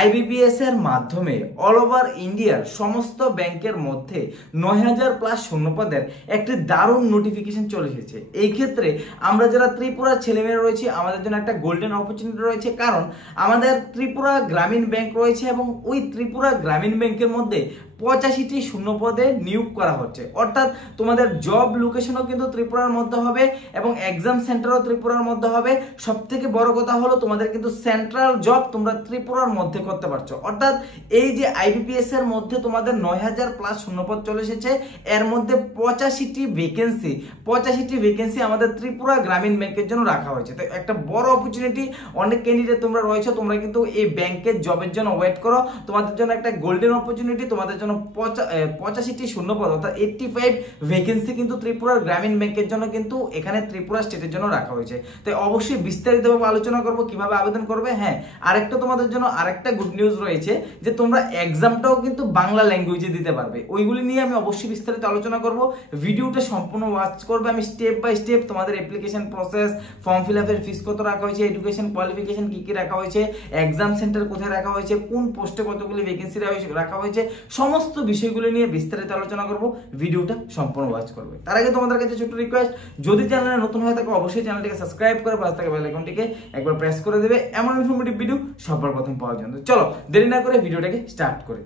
IBPS এর মাধ্যমে all over ইন্ডিয়ার সমস্ত ব্যাংকের মধ্যে ৯,০০০+ শূন্যপদের একটি দারুণ নোটিফিকেশন চলে এসেছে। এই ক্ষেত্রে আমরা যারা ত্রিপুরার ছেলেমেয়েরা রয়েছে আমাদের জন্য একটা গোল্ডেন অপরচুনিটি রয়েছে, কারণ আমাদের ত্রিপুরা গ্রামীণ ব্যাংক রয়েছে এবং ওই ত্রিপুরা গ্রামীণ ব্যাংকের মধ্যে 85টি শূন্যপদে নিয়োগ করা হচ্ছে। অর্থাৎ তোমাদের জব লোকেশনও কিন্তু ত্রিপুরার মধ্যে হবে এবং এক্সাম সেন্টারও ত্রিপুরার মধ্যে হবে। সব থেকে বড় কথা হলো তোমাদের কিন্তু সেন্ট্রাল জব তোমরা ত্রিপুরার মধ্যে করতে পারছো। অর্থাৎ এই যে আইবিপিএস এর মধ্যে তোমাদের ৯,০০০+ শূন্যপদ চলে এসেছে, এর মধ্যে 85টি ভ্যাকেন্সি আমাদের ত্রিপুরা গ্রামীণ ব্যাংকের জন্য রাখা হয়েছে। তো একটা বড় অপরচুনিটি, অনেক ক্যান্ডিডেট তোমরা রয়েছে, তোমরা কিন্তু এই ব্যাংকের জবের জন্য ওয়েট করো। তোমাদের জন্য একটা গোল্ডেন অপরচুনিটি, তোমাদের জন্য 85টি শূন্যপদ অর্থাৎ 85 ভ্যাকেন্সি কিন্তু ত্রিপুরার গ্রামীণ ব্যাংকের জন্য কিন্তু এখানে ত্রিপুরা স্টেটের জন্য রাখা হয়েছে। তাই অবশ্যই বিস্তারিতভাবে আলোচনা করব কিভাবে আবেদন করবে। হ্যাঁ, আরেকটা তোমাদের জন্য আরেকটা গুড নিউজ রয়েছে যে তোমরা এক্সামটাও কিন্তু বাংলা ল্যাঙ্গুয়েজে দিতে পারবে। ওইগুলি নিয়ে আমি অবশ্যই বিস্তারিত আলোচনা করব। ভিডিওটা সম্পূর্ণ ওয়াচ করবে, আমি স্টেপ বাই স্টেপ তোমাদের অ্যাপ্লিকেশন প্রসেস, ফর্ম ফিল আপের ফিস কত রাখা হয়েছে, এডুকেশন কোয়ালিফিকেশন কি কি রাখা হয়েছে, এক্সাম সেন্টার কোথায় রাখা হয়েছে, কোন পোস্টে কতগুলি ভ্যাকেন্সি রাখা হয়েছে, সমস্ত বিষয়গুলো নিয়ে বিস্তারিত আলোচনা করব। ভিডিওটা সম্পূর্ণ ওয়াচ করবে। তার আগে তোমাদের কাছে ছোট্ট রিকোয়েস্ট, যদি চ্যানেলে নতুন হয়ে থাকো অবশ্যই চ্যানেলটিকে সাবস্ক্রাইব করে পাশে থাকা বেল আইকনটিকে একবার প্রেস করে দেবে এমন ইনফরমেটিভ ভিডিও সবার প্রথম পাওয়ার জন্য। চলো দেরি না করে ভিডিওটাকে স্টার্ট করি।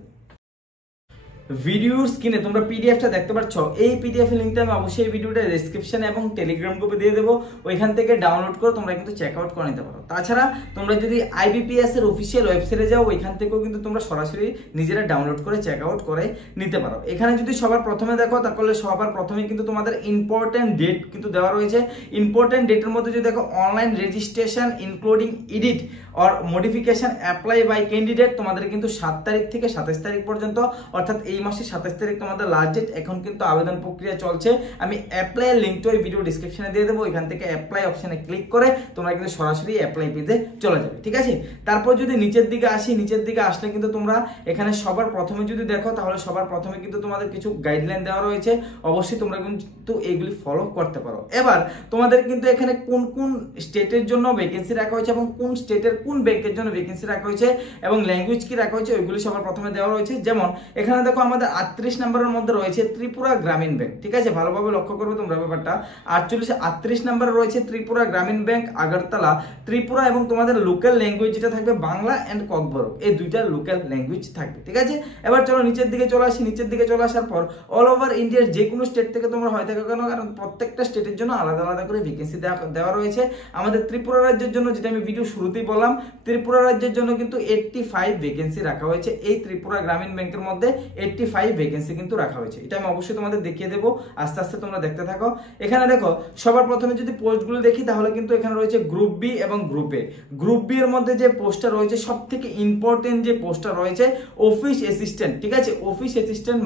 ভিডিওর স্ক্রিনে তোমরা পিডিএফটা দেখতে পাচ্ছ। এই পিডিএফ এর লিংকটা আমি অবশ্যই এই ভিডিওটা ডেসক্রিপশনে এবং টেলিগ্রাম গ্রুপে দিয়ে দেবো। ওইখান থেকে ডাউনলোড করে তোমরা কিন্তু চেক আউট করে নিতে পারো। তাছাড়া তোমরা যদি আইবিপিএস এর অফিসিয়াল ওয়েবসাইটে যাও, ওইখান থেকেও কিন্তু তোমরা সরাসরি নিজেরা ডাউনলোড করে চেক আউট করে নিতে পারো। এখানে যদি সবার প্রথমে দেখো তাহলে সবার প্রথমে কিন্তু তোমাদের ইম্পর্টেন্ট ডেট কিন্তু দেওয়া রয়েছে। ইম্পর্টেন্ট ডেটের মধ্যে যদি দেখো online registration including edit or modification apply by candidate, তোমাদের কিন্তু 7 তারিখ থেকে 27 তারিখ পর্যন্ত, অর্থাৎ এই মাসের 27 তারিখ তোমাদের লাস্ট ডেট। এখন কিন্তু আবেদন প্রক্রিয়া চলছে। আমি অ্যাপ্লাই এর লিংকটা ওই ভিডিও ডেসক্রিপশনে দিয়ে দেবো। এখান থেকে অ্যাপ্লাই অপশনে ক্লিক করে তোমরা কিন্তু সরাসরি অ্যাপ্লাই পেজে চলে যাবে, ঠিক আছে। তারপর যদি নিচের দিকে আসি, নিচের দিকে আসলে কিন্তু তোমরা এখানে সবার প্রথমে যদি দেখো তাহলে সবার প্রথমে কিন্তু তোমাদের কিছু গাইডলাইন দেওয়া রয়েছে। অবশ্যই তোমরা কিন্তু এইগুলি ফলো করতে পারো। এবার তোমাদের কিন্তু এখানে কোন কোন স্টেটের জন্য ভ্যাকেন্সি রাখা হয়েছে এবং কোন স্টেটের কোন ব্যাংকের জন্য ভ্যাকেন্সি রাখা হয়েছে এবং ল্যাঙ্গুয়েজ কি রাখা হয়েছে ওইগুলি সবার প্রথমে দেওয়া রয়েছে। যেমন এখানে দেখো আমাদের 38 নম্বরের মধ্যে রয়েছে ত্রিপুরা গ্রামীণ ব্যাংক, ঠিক আছে, ভালোভাবে লক্ষ্য করবে তোমরা ব্যাপারটা। 38 নম্বরে রয়েছে ত্রিপুরা গ্রামীণ ব্যাংক আগরতলা ত্রিপুরা, এবং তোমাদের লোকাল ল্যাঙ্গুয়েজ যেটা থাকবে বাংলা এন্ড ককবরক, এই দুইটা লোকাল ল্যাঙ্গুয়েজ থাকবে, ঠিক আছে। এবার চলো নিচের দিকে চলে আসি। নিচের দিকে চলে আসার পর অল ওভার ইন্ডিয়ার যে কোনো স্টেট থেকে তোমরা হয়ে থাকো কেন, কারণ প্রত্যেকটা স্টেটের জন্য আলাদা আলাদা করে ভ্যাকেন্সি দেওয়া রয়েছে। আমাদের ত্রিপুরা রাজ্যের জন্য, যেটা আমি ভিডিও শুরুতেই বললাম, ত্রিপুরা রাজ্যের জন্য কিন্তু 85 ভ্যাকেন্সি রাখা হয়েছে। এই ত্রিপুরা গ্রামীণ ব্যাংকের মধ্যে 85 ভ্যাকেন্সি কিন্তু রাখা হয়েছে। এটা আমি অবশ্যই তোমাদের দেখিয়ে দেবো, আস্তে আস্তে তোমরা দেখতে থাকো। এখানে দেখো সবার প্রথমে যদি পোস্টগুলো দেখি তাহলে কিন্তু এখানে রয়েছে গ্রুপ বি এবং গ্রুপ এ। গ্রুপ বি এর মধ্যে যে পোস্টটা রয়েছে সব থেকে ইম্পর্টেন্ট যে পোস্টটা রয়েছে অফিস অ্যাসিস্ট্যান্ট, ঠিক আছে, অফিস অ্যাসিস্ট্যান্ট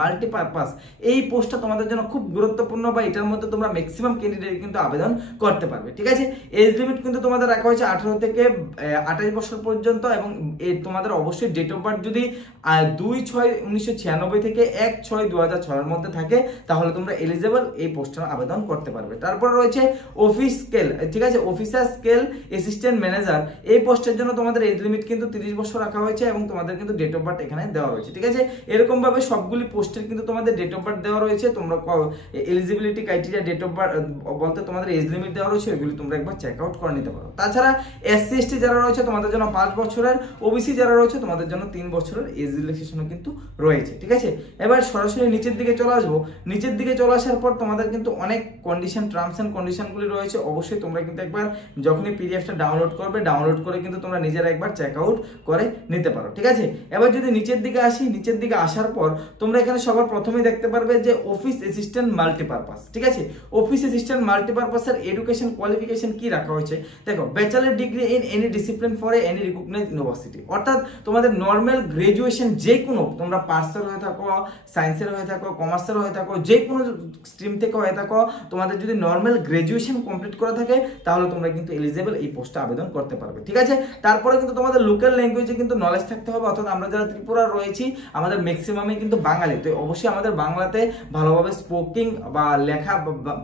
মাল্টিপারপাস। এই পোস্টটা তোমাদের জন্য খুব গুরুত্বপূর্ণ, বা এটার মধ্যে তোমরা ম্যাক্সিমাম ক্যান্ডিডেট কিন্তু আবেদন করতে পারবে, ঠিক আছে। এজ লিমিট কিন্তু তোমাদের রাখা হয়েছে 18 থেকে 28 বছর পর্যন্ত, এবং তোমাদের অবশ্যই ডেট অফ বার্থ যদি 2/6/1996 থেকে 1/6/2006 এর মধ্যে থাকে তাহলে তোমরা এলিজিবল এই পোস্টে আবেদন করতে পারবে। তারপর রয়েছে অফিস স্কেল, ঠিক আছে, অফিসার স্কেল অ্যাসিস্ট্যান্ট ম্যানেজার। এই পোস্টের জন্য তোমাদের এজ লিমিট কিন্তু 30 বছর রাখা হয়েছে এবং তোমাদের কিন্তু ডেট অফ বার্থ এখানে দেওয়া রয়েছে, ঠিক আছে। এরকম ভাবে সবগুলি পোস্টের কিন্তু তোমাদের ডেট অফ বার্থ দেওয়া রয়েছে। তোমরা eligibility criteria, date of birth বলতে তোমাদের এজ লিমিট দেওয়া রয়েছে, এগুলি তোমরা একবার চেক আউট করে নিতে পারো। তাছাড়া এসসি এসটি যারা রয়েছে তোমাদের জন্য 5 বছরের, ওবিসি যারা রয়েছে তোমাদের জন্য 3 বছরের এজ রিল্যাক্সেশনও কিন্তু রয়েছে, ঠিক আছে। এবার সরাসরি নিচের দিকে চলে আসবো। নিচের দিকে চলে আসার পর তোমাদের কিন্তু অনেক কন্ডিশন, টার্মস এন্ড কন্ডিশনগুলি রয়েছে। অবশ্যই তোমরা কিন্তু একবার যখনই পিডিএফটা ডাউনলোড করবে, ডাউনলোড করে কিন্তু তোমরা নিজেরা একবার চেক আউট করে নিতে পারো, ঠিক আছে। এবার যদি নিচের দিকে আসি, নিচের দিকে আসার পর তোমরা এখানে সবার প্রথমেই দেখতে পারবে যে অফিস অ্যাসিস্ট্যান্ট মাল্টিপারপাস, ঠিক আছে। অফিস অ্যাসিস্ট্যান্ট মাল্টিপারপাসের এডুকেশন কোয়ালিফিকেশন কি রাখা হয়েছে দেখো, bachelor degree in any discipline for any recognised university, অর্থাৎ তোমাদের নর্মাল গ্রাজুয়েশন যে কোনো তোমরা আর্টসের হয়ে থাকো, সায়েন্সের হয়ে থাকো, কমার্সের হয়ে থাকো, যে কোনো স্ট্রিম থেকে হয়ে থাকো, তোমাদের যদি নর্মাল গ্রাজুয়েশন কমপ্লিট করা থাকে তাহলে তোমরা কিন্তু এলিজিবল এই পোস্টে আবেদন করতে পারবে। ঠিক আছে, তারপরে কিন্তু তোমাদের লোকাল ল্যাঙ্গুয়েজে কিন্তু নলেজ থাকতে হবে, অর্থাৎ আমরা যারা ত্রিপুরা রয়েছি আমাদের ম্যাক্সিমামই কিন্তু বাঙালি, তো অবশ্যই আমাদের বাংলাতে ভালোভাবে স্পোকিং বা লেখা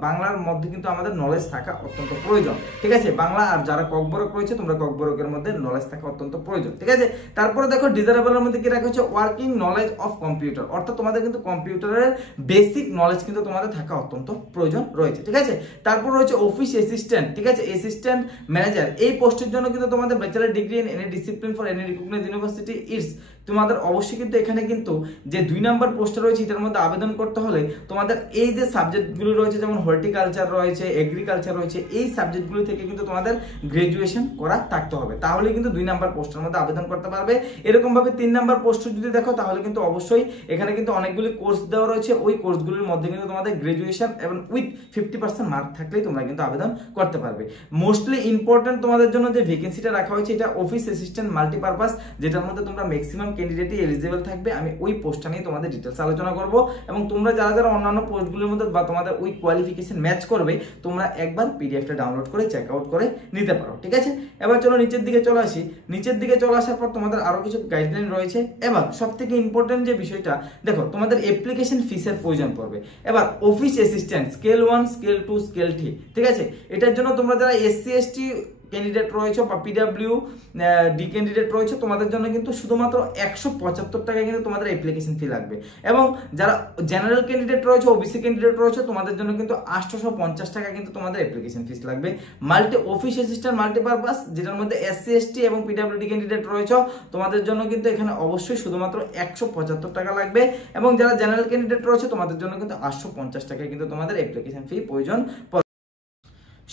বাংলার মধ্যে কিন্তু আমাদের নলেজ থাকা অত্যন্ত প্রয়োজন। ঠিক আছে, বাংলা আর যারা ককবরক রয়েছে তোমরা ককবরকের মধ্যে নলেজ থাকা অত্যন্ত প্রয়োজন। ঠিক আছে, তারপরে দেখো ডিজারেবলের মধ্যে কি রাখা হচ্ছে, ওয়ার্কিং নলেজ অফ কম্পিউটার, অর্থাৎ তোমাদের কিন্তু কম্পিউটারের বেসিক নলেজ কিন্তু তোমাদের থাকা অত্যন্ত প্রয়োজন রয়েছে। ঠিক আছে, তারপর রয়েছে অফিস অ্যাসিস্ট্যান্ট। ঠিক আছে, অ্যাসিস্ট্যান্ট ম্যানেজার, এই পোস্টের জন্য কিন্তু তোমাদের bachelor degree in any discipline for any recognised university it's, তোমাদের অবশ্যই কিন্তু এখানে কিন্তু যে 2 নাম্বার পোস্টে রয়েছে এটার মধ্যে আবেদন করতে হলে তোমাদের এই যে সাবজেক্টগুলো রয়েছে যেমন হর্টিকালচার রয়েছে, এগ্রিকালচার রয়েছে, এই সাবজেক্টগুলো থেকে কিন্তু তোমাদের গ্রাজুয়েশন করা থাকতে হবে, তাহলে কিন্তু 2 নাম্বার পোস্টের মধ্যে আবেদন করতে পারবে। এরকম ভাবে 3 নাম্বার পোস্ট যদি দেখো তাহলে কিন্তু অবশ্যই এখানে কিন্তু অনেকগুলি কোর্স দেওয়া রয়েছে, ওই কোর্সগুলোর মধ্যে কিন্তু তোমাদের গ্রাজুয়েশন এবং উইথ 50% মার্ক থাকলেই তোমরা কিন্তু আবেদন করতে পারবে। মোস্টলি ইম্পর্টেন্ট তোমাদের জন্য যে ভ্যাকেন্সিটা রাখা হয়েছে এটা অফিস অ্যাসিস্ট্যান্ট মাল্টিপারপাস, যেটার মধ্যে তোমরা ম্যাক্সিমাম ক্যান্ডিডেটই এলিজিবল থাকবে। আমি ওই পোস্টটা নিয়ে তোমাদের ডিটেইলস আলোচনা করব এবং তোমরা যারা যারা অন্যান্য পোস্টগুলোর মধ্যে বা তোমাদের ওই কোয়ালিফিকেশন ম্যাচ করবে তোমরা একবার পিডিএফটা ডাউনলোড করে চেক আউট করে নিতে পারো। ঠিক আছে, এবার চলো নিচের দিকে চলে আসি। নিচের দিকে চলে আসার পর তোমাদের আরো কিছু গাইডলাইন রয়েছে। এবার সবথেকে ইম্পর্টেন্ট যে বিষয়টা দেখো, তোমাদের অ্যাপ্লিকেশন ফিসের প্রয়োজন পড়বে। এবার office assistant scale 1, scale 2, scale 3, ঠিক আছে, এটার জন্য তোমরা যারা এসসি এসটি ক্যান্ডিডেট রয়েছে বা পিডব্লিউ ডি ক্যান্ডিডেট রয়েছে তোমাদের জন্য কিন্তু শুধুমাত্র 175 টাকা কিন্তু তোমাদের অ্যাপ্লিকেশন ফি লাগবে, এবং যারা জেনারেল ক্যান্ডিডেট রয়েছে, ওবিসি ক্যান্ডিডেট রয়েছে তোমাদের জন্য কিন্তু 850 টাকা কিন্তু তোমাদের অ্যাপ্লিকেশন ফিস লাগবে। মাল্টি অফিস অ্যাসিস্ট্যান্ট মাল্টিপারপাস, যেটার মধ্যে এসসি এসটি এবং পিডব্লিউডি ক্যান্ডিডেট রয়েছে তোমাদের জন্য কিন্তু এখানে অবশ্যই শুধুমাত্র 175 টাকা লাগবে, এবং যারা জেনারেল ক্যান্ডিডেট রয়েছে তোমাদের জন্য কিন্তু 850 টাকা কিন্তু তোমাদের অ্যাপ্লিকেশন ফি প্রয়োজন।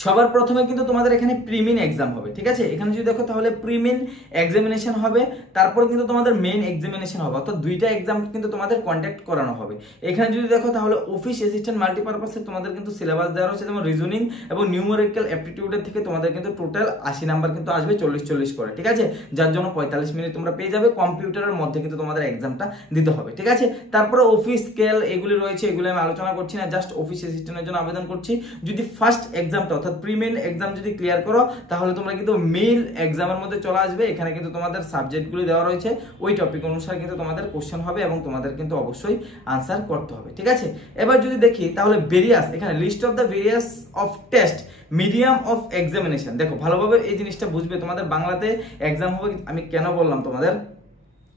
সবার প্রথমে কিন্তু তোমাদের এখানে প্রিমিন এক্সাম হবে। ঠিক আছে, এখানে যদি দেখো তাহলে প্রিমিন এক্সামিনেশন হবে, তারপর কিন্তু তোমাদের মেইন এক্সামিনেশন হবে, অর্থাৎ 2টা এক্সাম কিন্তু তোমাদের কন্ডাক্ট করানো হবে। এখানে যদি দেখো তাহলে অফিস অ্যাসিস্ট্যান্ট মাল্টিপারপাসে তোমাদের কিন্তু সিলেবাস দেওয়া রয়েছে, যেমন রিজনিং এবং নিউমেরিক্যাল অ্যাপটিটিউডের থেকে তোমাদের কিন্তু টোটাল 80 নাম্বার কিন্তু আসবে 40-40 করে। ঠিক আছে, যার জন্য 45 মিনিট তোমরা পেয়ে যাবে। কম্পিউটারের মধ্যে কিন্তু তোমাদের এক্সামটা দিতে হবে। ঠিক আছে, তারপরে অফিস স্কেল এগুলি রয়েছে, এগুলো আমি আলোচনা করছি না, জাস্ট অফিস অ্যাসিস্ট্যান্টের জন্য আবেদন করছি। যদি ফার্স্ট এক্সামটা অর্থাৎ প্রিমেইন এক্সাম যদি ক্লিয়ার করো তাহলে তোমরা কিন্তু মেইন এক্সামের মধ্যে চলে আসবে। এখানে কিন্তু তোমাদের সাবজেক্টগুলো দেওয়া রয়েছে, ওই টপিক অনুসারে কিন্তু তোমাদের কোশ্চেন হবে এবং তোমাদের কিন্তু অবশ্যই আনসার করতে হবে। ঠিক আছে, এবার যদি দেখি তাহলে ভেরিয়াস, এখানে list of the various of test medium of examination, দেখো ভালোভাবে এই জিনিসটা বুঝবে, তোমাদের বাংলাতে এক্সাম হবে। আমি কেন বললাম তোমাদের,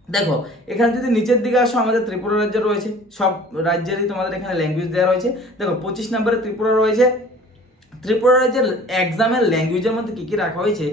দেখো এখানে যদি নিচের দিকে আসো আমাদের ত্রিপুরা রাজ্য রয়েছে, সব রাজ্যেরই তোমাদের এখানে ল্যাঙ্গুয়েজ দেওয়া রয়েছে। দেখো 25 নম্বরে ত্রিপুরা রয়েছে। ত্রিপুরা রাজ্যের এক্সামের ল্যাঙ্গুয়েজের মধ্যে কি কি রাখা হয়েছে,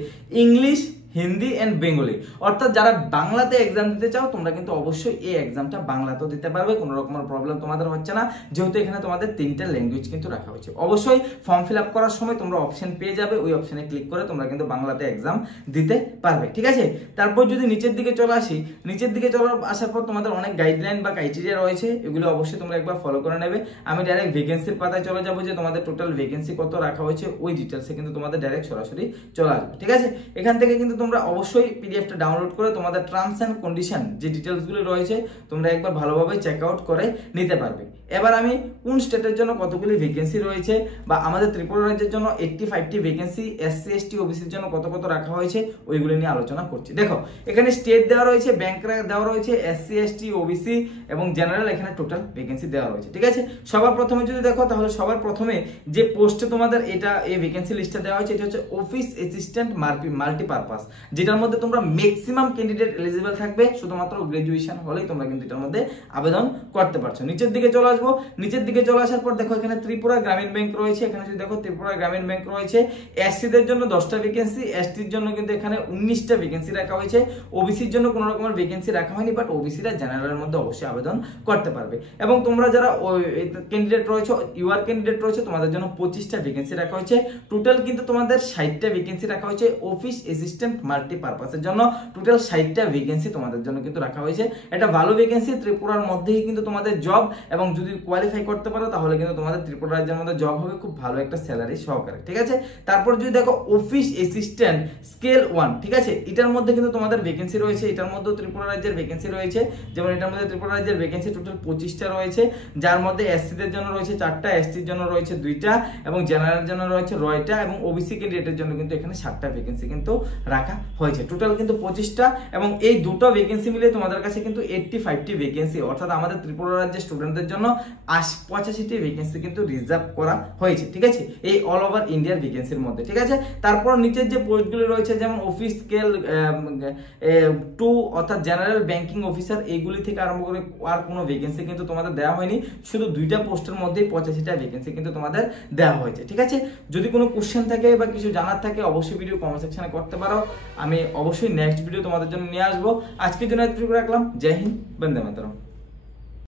ইংলিশ, হিন্দি এন্ড বেঙ্গলি, অর্থাৎ যারা বাংলাতে এক্সাম দিতে চাও তোমরা কিন্তু অবশ্যই এই এক্সামটা বাংলাতেও দিতে পারবে, কোনো রকমের প্রবলেম তোমাদের হচ্ছে না, যেহেতু এখানে তোমাদের 3টা ল্যাঙ্গুয়েজ কিন্তু রাখা হয়েছে। অবশ্যই ফর্ম ফিল আপ করার সময় তোমরা অপশন পেয়ে যাবে, ওই অপশনে ক্লিক করে তোমরা কিন্তু বাংলাতে এক্সাম দিতে পারবে। ঠিক আছে, তারপর যদি নিচের দিকে চলে আসি, নিচের দিকে চলে আসার পর তোমাদের অনেক গাইডলাইন বা ক্রাইটেরিয়া রয়েছে, এগুলো অবশ্যই তোমরা একবার ফলো করে নেবে। আমি ডাইরেক্ট ভ্যাকেন্সির পাতায় চলে যাবো, যে তোমাদের টোটাল ভ্যাকেন্সি কত রাখা হয়েছে ওই ডিটেলসে কিন্তু তোমাদের ডাইরেক্ট সরাসরি চলে আসবে। ঠিক আছে, এখান থেকে কিন্তু তোমরা অবশ্যই পিডিএফটা ডাউনলোড করে তোমাদের টার্মস এন্ড কন্ডিশন যে ডিটেলসগুলো রয়েছে তোমরা একবার ভালোভাবে চেক আউট করে নিতে পারবে। এবার আমি কোন স্টেটের জন্য কতগুলি ভ্যাকেন্সি রয়েছে, বা আমাদের ত্রিপুরা রাজ্যের জন্য 85টি ভ্যাকেন্সি, এসসি এসটি ওবিসির জন্য কত কত রাখা হয়েছে ওইগুলো নিয়ে আলোচনা করছি। দেখো এখানে স্টেট দেওয়া রয়েছে, ব্যাংক দেওয়া রয়েছে, এসসি এসটি ওবিসি এবং জেনারেল, এখানে টোটাল ভ্যাকেন্সি দেওয়া রয়েছে। ঠিক আছে, সবার প্রথমে যদি দেখো তাহলে সবার প্রথমে যে পোস্টে তোমাদের এটা এই ভ্যাকেন্সি লিস্টটা দেওয়া হয়েছে এটা হচ্ছে অফিস অ্যাসিস্ট্যান্ট মাল্টিপারপাস, যেটার মধ্যে তোমরা ম্যাক্সিমাম ক্যান্ডিডেট এলিজিবল থাকবে, শুধুমাত্র গ্রাজুয়েশন হলেই তোমরা কিন্তু এটার মধ্যে আবেদন করতে পারছো। নিচের দিকে চলে আসবো, নিচের দিকে চলে আসার পর দেখো এখানে ত্রিপুরা গ্রামীণ ব্যাংক রয়েছে। এখানে যদি দেখো ত্রিপুরা গ্রামীণ ব্যাংক রয়েছে, এসসিদের জন্য 10টা ভ্যাকেন্সি, এসটির জন্য কিন্তু এখানে 19টা ভ্যাকেন্সি রাখা হয়েছে, ওবিসির জন্য কোনো রকমের ভ্যাকেন্সি রাখা হয়নি, বাট ওবিসিরা জেনারেলের মধ্যে অবশ্যই আবেদন করতে পারবে। এবং তোমরা যারা ক্যান্ডিডেট রয়েছে, ইউআর ক্যান্ডিডেট রয়েছে, তোমাদের জন্য 25টা ভ্যাকেন্সি রাখা হয়েছে। টোটাল কিন্তু তোমাদের 60টা ভ্যাকেন্সি রাখা হয়েছে অফিস অ্যাসিস্ট্যান্ট মাল্টিপারপাসের জন্য টোটাল 60টা ভ্যাকেন্সি তোমাদের জন্য কিন্তু রাখা হয়েছে। এটা ভালো ভ্যাকেন্সি, ত্রিপুরার মধ্যেই কিন্তু তোমাদের জব, এবং যদি কোয়ালিফাই করতে পারো তাহলে কিন্তু তোমাদের ত্রিপুরা রাজ্যের মধ্যে জব হবে খুব ভালো একটা স্যালারি সহকারে, ঠিক আছে। তারপর যদি দেখো অফিস অ্যাসিস্ট্যান্ট স্কেল 1, ঠিক আছে, এটার মধ্যে কিন্তু তোমাদের ভ্যাকেন্সি রয়েছে, এটার মধ্যে ত্রিপুরা রাজ্যের ভ্যাকেন্সি রয়েছে। যেমন এটার মধ্যে ত্রিপুরা রাজ্যের ভ্যাকেন্সি টোটাল 25টা রয়েছে, যার মধ্যে এসসিদের জন্য রয়েছে 4টা, এসটির জন্য রয়েছে 2টা, এবং জেনারেলের জন্য রয়েছে 9টা, এবং ওবিসি ক্যান্ডিডেটের জন্য কিন্তু এখানে 7টা ভ্যাকেন্সি কিন্তু রাখা হয়েছে। টোটাল কিন্তু 25টা, এবং এই দুটো ভ্যাকেন্সি মিলে তোমাদের কাছে কিন্তু 85টি ভ্যাকেন্সি, অর্থাৎ আমাদের ত্রিপুরা রাজ্যের স্টুডেন্টদের জন্য 85টি ভ্যাকেন্সি কিন্তু রিজার্ভ করা হয়েছে, ঠিক আছে, এই অল ওভার ইন্ডিয়ার ভ্যাকেন্সির মধ্যে, ঠিক আছে। তারপর নিচের যে পোস্টগুলো রয়েছে যেমন অফিস স্কেল 2 অর্থাৎ জেনারেল ব্যাংকিং অফিসার, এইগুলি থেকে আরম্ভ করে আর কোনো ভ্যাকেন্সি কিন্তু তোমাদের দেওয়া হয়নি, শুধু 2টা পোস্টের মধ্যেই 85টা ভ্যাকেন্সি কিন্তু তোমাদের দেওয়া হয়েছে, ঠিক আছে। যদি কোনো কোশ্চেন থাকে বা কিছু জানার থাকে অবশ্যই ভিডিও কমেন্ট সেকশনে করতে পারো, আমি অবশ্যই নেক্সট ভিডিও তোমাদের জন্য নিয়ে আসবো। আজকের জন্য এতটুকু রাখলাম। জয় হিন্দ, বন্দে মাতরম।